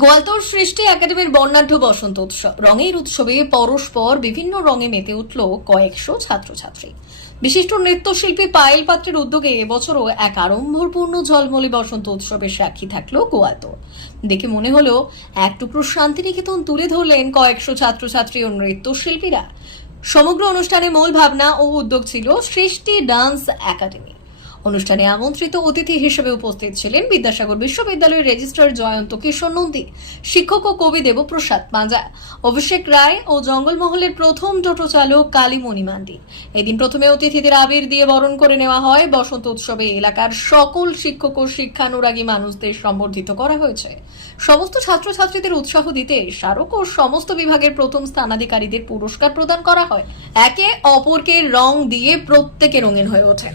গোয়ালতোর সৃষ্টি একাডেমির বর্ণাঢ্য বসন্ত উৎসব। রঙের উৎসবে পরস্পর বিভিন্ন রঙে মেতে উঠল কয়েকশো ছাত্রছাত্রী। বিশিষ্ট নৃত্যশিল্পী পায়েল পাত্রের উদ্যোগে এবছরও এক আড়ম্বরপূর্ণ ঝলমলে বসন্ত উৎসবের সাক্ষী থাকল গোয়ালতোর। দেখে মনে হলো, এক টুকরো শান্তিনিকেতন তুলে ধরলেন কয়েকশো ছাত্রছাত্রী ও নৃত্যশিল্পীরা। সমগ্র অনুষ্ঠানে মূল ভাবনা ও উদ্যোগ ছিল সৃষ্টি ডান্স একাডেমি। অনুষ্ঠানে আমন্ত্রিত অতিথি হিসেবে উপস্থিত ছিলেন বিদ্যাসাগর বিশ্ববিদ্যালয়ের রেজিস্ট্রার জয়ন্ত কিশোর নন্দী, শিক্ষক ও কবি দেবপ্রসাদ পাঁজা অভিষেক রায় ও জঙ্গলমহলের প্রথম টোটো চালক কালীমণি মান্ডি। এদিন প্রথমে অতিথিদের আবির দিয়ে বরণ করে নেওয়া হয়। বসন্ত উৎসবে এলাকার সকল শিক্ষক ও শিক্ষানুরাগী মানুষদের সম্বর্ধিত করা হয়েছে। সমস্ত ছাত্রছাত্রীদের উৎসাহ দিতে স্মারক ও সমস্ত বিভাগের প্রথম স্থানাধিকারীদের পুরস্কার প্রদান করা হয়। একে অপরকে রং দিয়ে প্রত্যেকে রঙিন হয়ে ওঠেন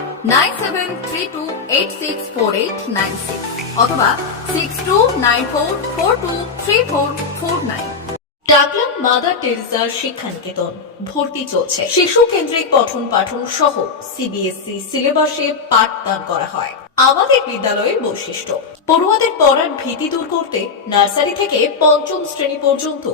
নাইন সেভেন ডাকলাম মাদার টেরেসা শিক্ষানিকেতন। ভর্তি চলছে। শিশু কেন্দ্রিক পঠন পাঠন সহ সিবিএসই সিলেবাসে পাঠদান করা হয়। আমাদের বিদ্যালয়ের বৈশিষ্ট্য। পড়ুয়াদের পড়ার ভীতি দূর করতে নার্সারি থেকে পঞ্চম শ্রেণি পর্যন্ত